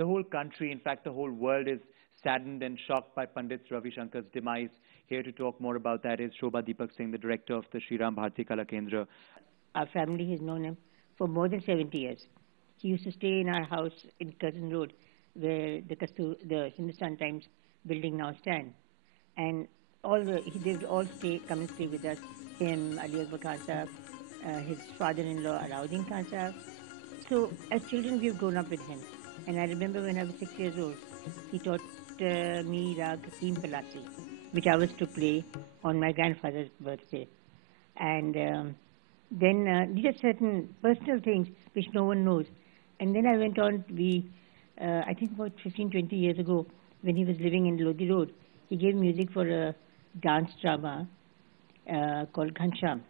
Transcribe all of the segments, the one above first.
the whole country, in fact, the whole world is saddened and shocked by Pandit Ravi Shankar's demise. Here to talk more about that is Shobha Deepak Singh, the director of the Shri Ram Bharti Kala Kendra. Our family has known him for more than 70 years. He used to stay in our house in Curzon Road, where the Hindustan Times building now stands. And they would all come and stay with us. Him, Ali Akbar Khan Sahab, his father-in-law, Alauddin Khan Sahab. So as children, we've grown up with him. And I remember when I was 6 years old, he taught me Rag Bhim Palasi, which I was to play on my grandfather's birthday. And then these are certain personal things which no one knows. And then I went on, I think about 15, 20 years ago, when he was living in Lodi Road, he gave music for a dance drama called Ghansham.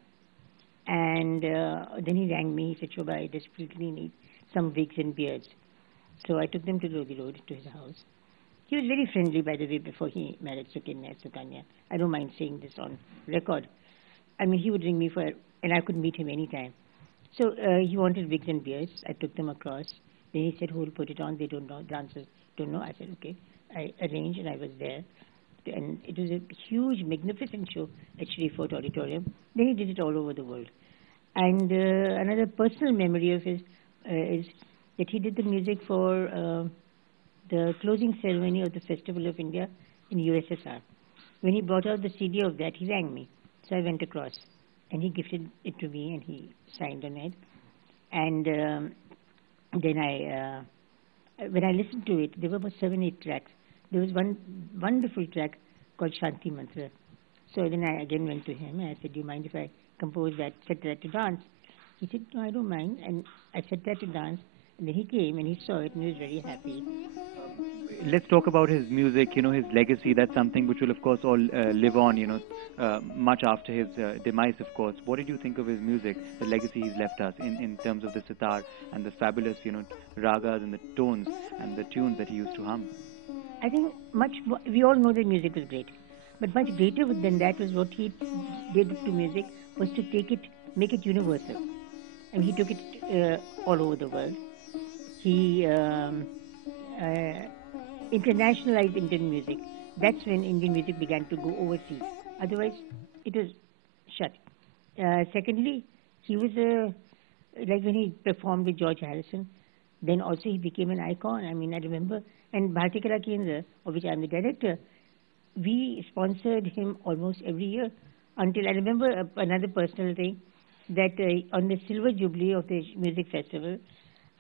And then he rang me, he said, Shobha, I desperately need some wigs and beards. So I took them to Lodi Road, to his house. He was very friendly, by the way, before he married Sukanya. I don't mind saying this on record. I mean, he would ring me and I could meet him anytime. So he wanted wigs and beards. I took them across. Then he said, who will put it on? They don't know. Dancers don't know. I said, okay. I arranged and I was there. And it was a huge, magnificent show at Shri Fort Auditorium. Then he did it all over the world. And another personal memory of his is that he did the music for the closing ceremony of the Festival of India in USSR. When he brought out the CD of that, he rang me. So I went across and he gifted it to me and he signed on it. And then when I listened to it, there were about 7, 8 tracks. There was one wonderful track called Shanti Mantra. So then I again went to him and I said, do you mind if I compose that, set that to dance? He said, no, I don't mind. And I set that to dance. And then he came and he saw it and he was very happy. Let's talk about his music, his legacy. That's something which will, of course, all live on, much after his demise, of course. What did you think of his music, the legacy he's left us in terms of the sitar and the fabulous, ragas and the tones and the tunes that he used to hum? I think we all know that music was great. But much greater than that was what he did to music was to make it universal. And he took it all over the world. He internationalized Indian music. That's when Indian music began to go overseas. Otherwise, it was shut. Secondly, he was like when he performed with George Harrison, then also he became an icon. I mean, I remember, and Bharti Kala Kendra, of which I'm the director, we sponsored him almost every year until I remember another personal thing that on the Silver Jubilee of the music festival,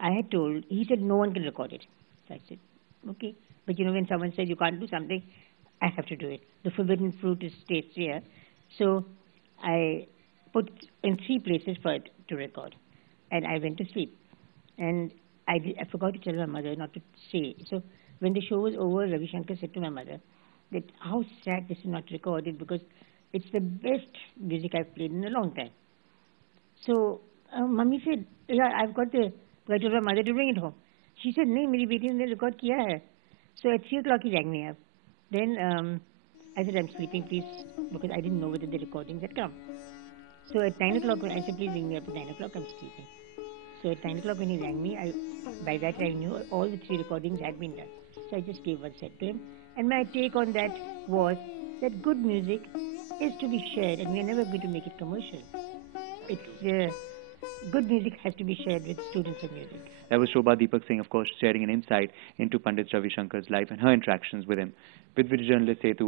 I had told, he said no one can record it. So I said, okay. But when someone said you can't do something, I have to do it. The forbidden fruit is tastes here. So I put in 3 places for it to record. And I went to sleep. And I forgot to tell my mother not to say. So when the show was over, Ravi Shankar said to my mother that how sad this is not recorded because it's the best music I've played in a long time. So Mummy said, yeah, I've got I told my mother to bring it home. She said, no, my baby ne record kiya hai. So at 3 o'clock he rang me up. Then I said, I'm sleeping, please, because I didn't know whether the recordings had come. So at 9 o'clock, I said, please ring me up at 9 o'clock, I'm sleeping. So at 9 o'clock when he rang me, by that I knew all the 3 recordings had been done. So I just gave one set to him. And my take on that was that good music is to be shared, and we're never going to make it commercial. It's good music has to be shared with students of music. That was Shobha Deepak Singh, of course, sharing an insight into Pandit Ravi Shankar's life and her interactions with him. With video journalist Setu.